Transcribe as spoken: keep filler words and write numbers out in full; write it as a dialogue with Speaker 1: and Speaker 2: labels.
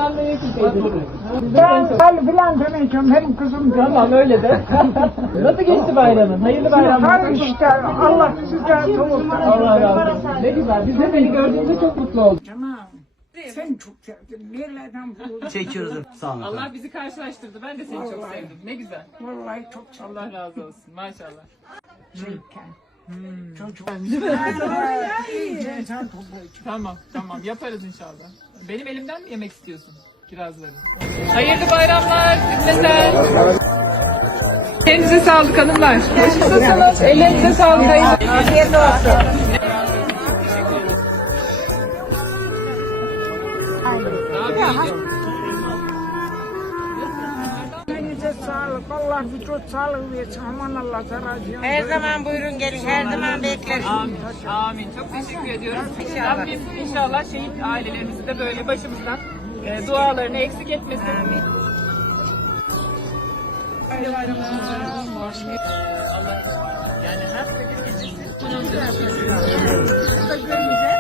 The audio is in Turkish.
Speaker 1: Ayhan Bey'e teyzesi.
Speaker 2: Ben ben filan demeyeceğim, benim kızım.
Speaker 1: Tamam öyle de. Nasıl geçti bayramın? Hayırlı bayramlar.
Speaker 2: Hayır işte, Allah sizden soğutsun.
Speaker 1: Allah razı olsun. Ne güzel. Biz de seni gördüğümüzde çok mutlu olduk.
Speaker 2: Canım, sen çok sevdin. Nerelerden buldun?
Speaker 3: Çekiyoruz. Sağ olun.
Speaker 1: Allah bizi karşılaştırdı. Ben de seni çok sevdim. Ne güzel.
Speaker 2: Vallahi çok sevdim.
Speaker 1: Allah razı olsun. Maşallah.
Speaker 2: Şeyken.
Speaker 1: Hmm.
Speaker 2: Çocuk. İnsan toplayacak.
Speaker 1: Tamam tamam yaparız inşallah. Benim elimden mi yemek istiyorsun kirazları? Hayırlı bayramlar cümleten. Elinize sağlık hanımlar. Nasılsınız? Ellerinize sağlık.
Speaker 2: Afiyet olsun. Elinize sağlık. Allah vücut sağlığı versin. Aman Allah zarar.
Speaker 4: Her zaman buyurun gelin, her zaman bekleriz.
Speaker 1: Amin. Amin. Çok teşekkür ediyoruz.
Speaker 4: İnşallah.
Speaker 1: Rabbim inşallah şehit ailelerimizi de böyle başımızdan e, dualarını eksik etmesin.
Speaker 4: Amin.
Speaker 1: Hayırlı bayramlar. Allah yani her sekiz gecesi.